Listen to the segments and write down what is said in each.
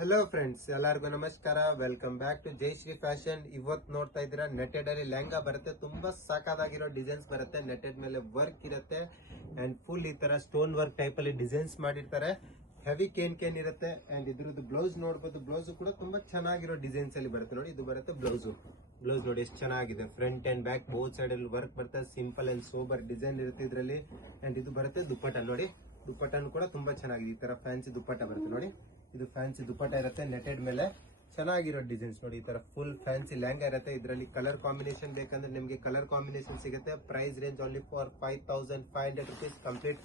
Hello friends, ಎಲ್ಲರಿಗೂ ನಮಸ್ಕಾರ. Welcome back to Jayashree fashion. ಇವತ್ತು ನೋಡ್ತಾ ಇದ್ದೀರಾ ನೆಟೆಡ್ ಅಲ್ಲಿ ಲೆಹಂಗಾ ಬರುತ್ತೆ. ತುಂಬಾ ಸಾಕಾಗಿರೋ ಡಿಸೈನ್ಸ್ ಬರುತ್ತೆ. ನೆಟೆಡ್ ಮೇಲೆ ವರ್ಕ್ ಇರುತ್ತೆ ಅಂಡ್ ಫುಲ್ ಈ ತರ ಸ್ಟೋನ್ ವರ್ಕ್ ಟೈಪ್ ಅಲ್ಲಿ ಡಿಸೈನ್ಸ್ ಮಾಡಿರ್ತಾರೆ. ಹೆವಿ ಕೇನ್ ಇರುತ್ತೆ ಅಂಡ್ ಇದ್ರದ್ದು ಬ್ಲೌಸ್ ನೋಡಬಹುದು. ಬ್ಲೌಸ್ ಕೂಡ ತುಂಬಾ ಚೆನ್ನಾಗಿರೋ ಡಿಸೈನ್ಸ್ ಅಲ್ಲಿ ಬರುತ್ತೆ. ನೋಡಿ, ಇದು ಬರುತ್ತೆ ಬ್ಲೌಸ್ ನೋಡಿ ಎಷ್ಟು ಚೆನ್ನಾಗಿದೆ. Front and back both side ಅಲ್ಲಿ ವರ್ಕ್ ಬರುತ್ತೆ. ಸಿಂಪಲ್ ಅಂಡ್ ಸೋಬರ್ ಡಿಸೈನ್ ಇರುತ್ತೆ ಇದರಲ್ಲಿ. ಅಂಡ್ ಇದು ಬರುತ್ತೆ ದುಪ್ಪಟ್ಟ. ನೋಡಿ, ದುಪ್ಪಟ್ಟನು ಕೂಡ ತುಂಬಾ ಚೆನ್ನಾಗಿದೆ. ಈ ತರ ಫ್ಯಾನ್ಸಿ ದುಪ್ಪಟ್ಟ ಬರುತ್ತೆ. ನೋಡಿ, ಇದು ಫ್ಯಾನ್ಸಿ ದುಪ್ಪಟ್ಟ ಇರುತ್ತೆ ನೆಟೆಡ್ ಮೇಲೆ. ಚೆನ್ನಾಗಿರೋ ಡಿಸೈನ್ಸ್ ನೋಡಿ. ಈ ತರ ಫುಲ್ ಫ್ಯಾನ್ಸಿ ಲೆಹಂಗಾ ಇರುತ್ತೆ. ಇದರಲ್ಲಿ ಕಲರ್ ಕಾಂಬಿನೇಷನ್ ಬೇಕಂದ್ರೆ ನಿಮಗೆ ಕಲರ್ ಕಾಂಬಿನೇಷನ್ ಸಿಗುತ್ತೆ. Price range only for 5500 rupees. Complete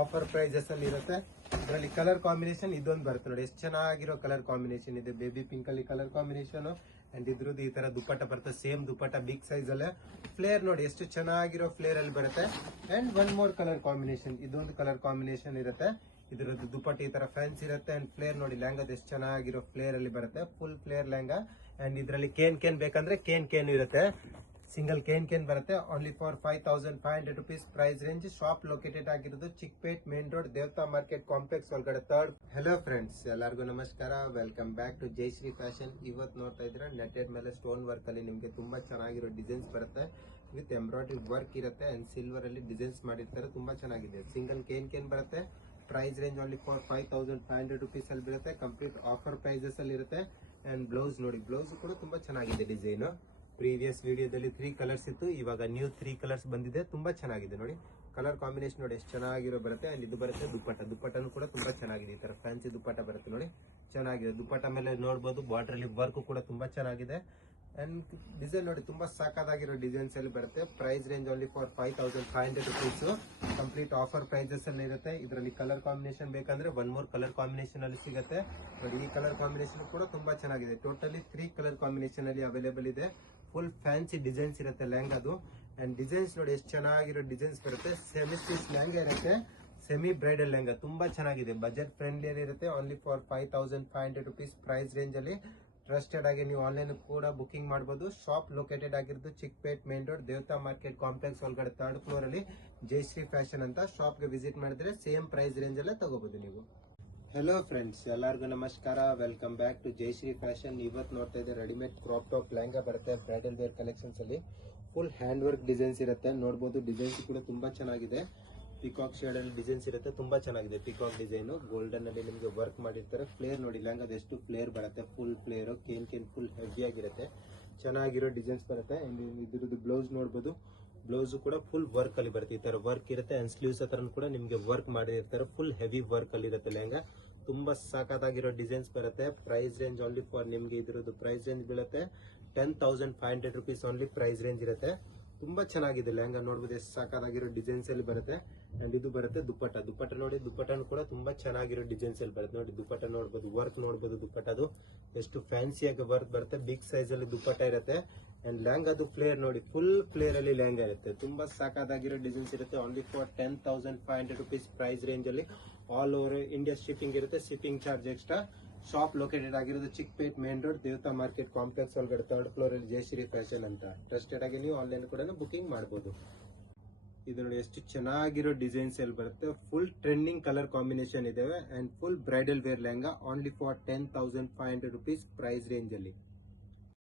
offer prices ಅಲ್ಲಿ ಇರುತ್ತೆ. ಇದರಲ್ಲಿ ಕಲರ್ ಕಾಂಬಿನೇಷನ್ ಇದೊಂದು ಬರುತ್ತೆ ನೋಡಿ, ಎಷ್ಟು ಚೆನ್ನಾಗಿರೋ ಕಲರ್ ಕಾಂಬಿನೇಷನ್ ಇದೆ. ಬೇಬಿ ಪಿಂಕ್ ಅಲ್ಲಿ ಕಲರ್ ಕಾಂಬಿನೇಷನ್ ಅಂಡ್ ಇದ್ರದ್ದು ಈ ತರ ದುಪ್ಪಟ್ಟ ಬರುತ್ತೆ. ಸೇಮ್ ದುಪ್ಪಟ್ಟ ಬಿಗ್ ಸೈಜ್ ಅಲ್ಲೇ. ಫ್ಲೇರ್ ನೋಡಿ ಎಷ್ಟು ಚೆನ್ನಾಗಿರೋ ಫ್ಲೇರ್ ಅಲ್ಲಿ ಬರುತ್ತೆ. And one more colour combination, ಇದೊಂದು ಕಲರ್ ಕಾಂಬಿನೇಷನ್ ಇರುತ್ತೆ. ಇದರದ್ದು ದುಪ್ಪಟ್ಟ ಈ ತರ ಫ್ಯಾನ್ಸಿ ಇರುತ್ತೆ. ಅಂಡ್ ಫ್ಲೇರ್ ನೋಡಿ, ಲೆಹಂಗದ ಎಷ್ಟು ಚೆನ್ನಾಗಿರೋ ಫ್ಲೇರ್ ಅಲ್ಲಿ ಬರುತ್ತೆ. Full flare lehenga. ಅಂಡ್ ಇದರಲ್ಲಿ ಕೇನ್ ಬೇಕಂದ್ರೆ ಕೇನ್ ಇರುತ್ತೆ. ಸಿಂಗಲ್ ಕೇನ್ ಬರುತ್ತೆ. Only for 5500 rupees. Price range. Shop located ಆಗಿರೋದು Chickpet main road, Devata market complex ಒಳಗಡೆ ಥರ್ಡ್. ಹಲೋ ಫ್ರೆಂಡ್ಸ್, ಎಲ್ಲರಿಗೂ ನಮಸ್ಕಾರ. Welcome back to Jayashree fashion. ಇವತ್ತು ನೋಡ್ತಾ ಇದ್ರೆ ನೆಟೆಡ್ ಮೇಲೆ ಸ್ಟೋನ್ ವರ್ಕ್ ಅಲ್ಲಿ ನಿಮ್ಗೆ ತುಂಬಾ ಚೆನ್ನಾಗಿರೋ ಡಿಸೈನ್ಸ್ ಬರುತ್ತೆ. ವಿತ್ ಎಂಬ್ರಾಯ್ಡ್ರಿ ವರ್ಕ್ ಇರುತ್ತೆ ಅಂಡ್ ಸಿಲ್ವರ್ ಅಲ್ಲಿ ಡಿಸೈನ್ಸ್ ಮಾಡಿರ್ತಾರೆ. ತುಂಬಾ ಚೆನ್ನಾಗಿದೆ. ಸಿಂಗಲ್ ಕೇನ್ ಬರುತ್ತೆ. Price range only for 5500 rupees ಅಲ್ಲಿ ಬರುತ್ತೆ. ಕಂಪ್ಲೀಟ್ ಆಫರ್ ಪ್ರೈಸಸ್ ಅಲ್ಲಿ ಇರುತ್ತೆ. ಅಂಡ್ ಬ್ಲೌಸ್ ನೋಡಿ, ಬ್ಲೌಸ್ ಕೂಡ ತುಂಬಾ ಚೆನ್ನಾಗಿದೆ ಡಿಸೈನ್. ಪ್ರೀವಿಯಸ್ ವಿಡಿಯೋದಲ್ಲಿ 3 ಕಲರ್ಸ್ ಇತ್ತು, ಇವಾಗ ನ್ಯೂ 3 ಕಲರ್ಸ್ ಬಂದಿದೆ. ತುಂಬಾ ಚೆನ್ನಾಗಿದೆ ನೋಡಿ. ಕಲರ್ ಕಾಂಬಿನೇಷನ್ ನೋಡಿ ಎಷ್ಟು ಚೆನ್ನಾಗಿರೋ ಬರುತ್ತೆ. ಅಂಡ್ ಇದು ಬರುತ್ತೆ ದುಪ್ಪಟ್ಟನು ಕೂಡ ತುಂಬಾ ಚೆನ್ನಾಗಿದೆ. ಈ ತರ ಫ್ಯಾನ್ಸಿ ದುಪ್ಪಟ್ಟ ಬರುತ್ತೆ ನೋಡಿ, ಚೆನ್ನಾಗಿದೆ. ದುಪ್ಪಟ್ಟ ಮೇಲೆ ನೋಡಬಹುದು ಬಾರ್ಡರ್ ಅಲ್ಲಿ ವರ್ಕ್ ಕೂಡ ತುಂಬಾ ಚೆನ್ನಾಗಿದೆ. ಅಂಡ್ ಡಿಸೈನ್ ನೋಡಿ, ತುಂಬಾ ಸಾಕಾಗಿರೋ ಡಿಸೈನ್ಸ್ ಅಲ್ಲಿ ಬರುತ್ತೆ. Price range only for 5500 rupees. Complete offer prices ಅಲ್ಲಿ ಇರುತ್ತೆ. ಇದರಲ್ಲಿ ಕಲರ್ ಕಾಂಬಿನೇಷನ್ ಬೇಕಂದ್ರೆ ಒನ್ ಮೋರ್ ಕಲರ್ ಕಾಂಬಿನೇಷನ್ ಅಲ್ಲಿ ಸಿಗುತ್ತೆ ನೋಡಿ. ಈ ಕಲರ್ ಕಾಂಬಿನೇಷನ್ ಕೂಡ ತುಂಬಾ ಚೆನ್ನಾಗಿದೆ. ಟೋಟಲಿ 3 ಕಲರ್ ಕಾಂಬಿನೇಷನ್ ಅಲ್ಲಿ ಅವೈಲೇಬಲ್ ಇದೆ. ಫುಲ್ ಫ್ಯಾನ್ಸಿ ಡಿಸೈನ್ಸ್ ಇರುತ್ತೆ ಲೆಹಂಗಾದು. ಅಂಡ್ ಡಿಸೈನ್ಸ್ ನೋಡಿ ಎಷ್ಟು ಚೆನ್ನಾಗಿರೋ ಡಿಸೈನ್ಸ್ ಬರುತ್ತೆ. ಸೆಮಿ ಸ್ಟಿಚ್ ಲೆಹಂಗಾ ಇರುತ್ತೆ. ಸೆಮಿ ಬ್ರೈಡಲ್ ಲೆಹಂಗಾ ತುಂಬಾ ಚೆನ್ನಾಗಿದೆ. ಬಜೆಟ್ ಫ್ರೆಂಡ್ಲಿ ಅಲ್ಲಿ ಇರುತ್ತೆ. Only for 5500 rupees. Price range ಅಲ್ಲಿ ಟ್ರಸ್ಟೆಡ್ ಆಗಿ ನೀವು ಆನ್ಲೈನ್ ಕೂಡ ಬುಕಿಂಗ್ ಮಾಡಬಹುದು. ಶಾಪ್ ಲೊಕೇಟೆಡ್ ಆಗಿರೋದು Chickpet main road, Devata market complex ಒಳಗಡೆ ಥರ್ಡ್ ಫ್ಲೋರ್ ಅಲ್ಲಿ ಜಯಶ್ರೀ ಫ್ಯಾಷನ್ ಅಂತ. ಶಾಪ್ ಗೆ ವಿಸಿಟ್ ಮಾಡಿದ್ರೆ ಸೇಮ್ ಪ್ರೈಸ್ ರೇಂಜ್ ಅಲ್ಲೇ ತಗೋಬಹುದು ನೀವು. ಹಲೋ ಫ್ರೆಂಡ್ಸ್, ಎಲ್ಲರಿಗೂ ನಮಸ್ಕಾರ. Welcome back to Jayashree fashion. ಇವತ್ತು ನೋಡ್ತಾ ಇದ್ದೆ ರೆಡಿಮೇಡ್ ಕ್ರಾಪ್ ಟಾಪ್ ಲೆಹಂಗಾ ಬರುತ್ತೆ ಬ್ರೈಡಲ್ ವೇರ್ ಕಲೆಕ್ಷನ್ಸ್ ಅಲ್ಲಿ. ಫುಲ್ ಹ್ಯಾಂಡ್ ವರ್ಕ್ ಡಿಸೈನ್ಸ್ ಇರುತ್ತೆ. ನೋಡಬಹುದು ಡಿಸೈನ್ಸ್ ಕೂಡ ತುಂಬಾ ಚೆನ್ನಾಗಿದೆ. ಪಿಕಾಕ್ ಶೇಡ್ ಅಲ್ಲಿ ಡಿಸೈನ್ಸ್ ಇರುತ್ತೆ. ತುಂಬಾ ಚೆನ್ನಾಗಿದೆ. ಪಿಕಾಕ್ ಡಿಸೈನ್ ಗೋಲ್ಡನ್ ಅಲ್ಲಿ ನಿಮಗೆ ವರ್ಕ್ ಮಾಡಿರ್ತಾರೆ. ಫ್ಲೇರ್ ನೋಡಿ, ಲೆಹಂಗಾದ ಎಷ್ಟು ಫ್ಲೇರ್ ಬರುತ್ತೆ. Full flare cane full heavy ಆಗಿರುತ್ತೆ. ಚೆನ್ನಾಗಿರೋ ಡಿಸೈನ್ಸ್ ಬರುತ್ತೆ. ಇದ್ರದ್ದು ಬ್ಲೌಸ್ ನೋಡಬಹುದು. ಬ್ಲೌಸ್ ಕೂಡ ಫುಲ್ ವರ್ಕ್ ಅಲ್ಲಿ ಬರುತ್ತೆ. ಈ ತರ ವರ್ಕ್ ಇರುತ್ತೆ. ಅಂಡ್ ಸ್ಲೀವ್ಸ್ ಹತ್ರ ಕೂಡ ನಿಮ್ಗೆ ವರ್ಕ್ ಮಾಡಿರ್ತಾರೆ. ಫುಲ್ ಹೆವಿ ವರ್ಕ್ ಅಲ್ಲಿ ಇರುತ್ತೆ ಲೆಹಂಗಾ. ತುಂಬಾ ಸಾಕಾಗಿರೋ ಡಿಸೈನ್ಸ್ ಬರುತ್ತೆ. ಪ್ರೈಸ್ ರೇಂಜ್ ಓನ್ಲಿ ಫಾರ್ ನಿಮ್ಗೆ ಇದ್ರದ್ದು ಪ್ರೈಸ್ ರೇಂಜ್ ಬೀಳುತ್ತೆ 10,500 rupees. ಓನ್ಲಿ ಪ್ರೈಸ್ ರೇಂಜ್ ಇರುತ್ತೆ. ತುಂಬಾ ಚೆನ್ನಾಗಿದೆ ಲೆಹಂಗಾ. ನೋಡಬಹುದು ಎಷ್ಟು ಸಾಕಾಗಿರೋ ಡಿಸೈನ್ಸ್ ಅಲ್ಲಿ ಬರುತ್ತೆ. ಅಂಡ್ ಇದು ಬರುತ್ತೆ ದುಪ್ಪಟ್ಟ ನೋಡಿ. ದುಪ್ಪಟ್ಟನು ಕೂಡ ತುಂಬಾ ಚೆನ್ನಾಗಿರೋ ಡಿಸೈನ್ಸ್ ಅಲ್ಲಿ ಬರುತ್ತೆ ನೋಡಿ. ದುಪ್ಪಟ್ಟ ನೋಡಬಹುದು, ವರ್ಕ್ ನೋಡಬಹುದು. ದುಪ್ಪಟ್ಟದು ಎಷ್ಟು ಫ್ಯಾನ್ಸಿಯಾಗಿ ವರ್ಕ್ ಬರುತ್ತೆ. ಬಿಗ್ ಸೈಜ್ ಅಲ್ಲಿ ದುಪ್ಪಟ್ಟ ಇರುತ್ತೆ. ಅಂಡ್ ಲೆಹಂಗಾದು ಫ್ಲೇರ್ ನೋಡಿ, ಫುಲ್ ಫ್ಲೇರ್ ಅಲ್ಲಿ ಲೆಹಂಗಾ ಇರುತ್ತೆ. ತುಂಬಾ ಸಾಕಾಗಿರೋ ಡಿಸೈನ್ಸ್ ಇರುತ್ತೆ. Only for 10,500 rupees. Price range ಅಲ್ಲಿ ಆಲ್ ಓವರ್ ಇಂಡಿಯಾ ಶಿಪ್ಪಿಂಗ್ ಇರುತ್ತೆ. Shipping charge extra. Shop located ಆಗಿರೋದು Chickpet main road, Devata market complex ಒಳಗಡೆ ಥರ್ಡ್ ಫ್ಲೋರ್ ಅಲ್ಲಿ ಜಯಶ್ರೀ ಫ್ಯಾಷನ್ ಅಂತ. ಟ್ರಸ್ಟೆಡ್ ಆಗಿ ನೀವು ಆನ್ಲೈನ್ ಕೂಡ ಬುಕಿಂಗ್ ಮಾಡಬಹುದು. ಇದು ನೋಡಿ ಎಷ್ಟು ಚೆನ್ನಾಗಿರೋ ಡಿಸೈನ್ಸ್ ಅಲ್ಲಿ ಬರುತ್ತೆ. ಫುಲ್ ಟ್ರೆಂಡಿಂಗ್ ಕಲರ್ ಕಾಂಬಿನೇಷನ್ ಇದಾವೆ. And full bridal wear lehenga only for 10,500 rupees. Price range ಅಲ್ಲಿ.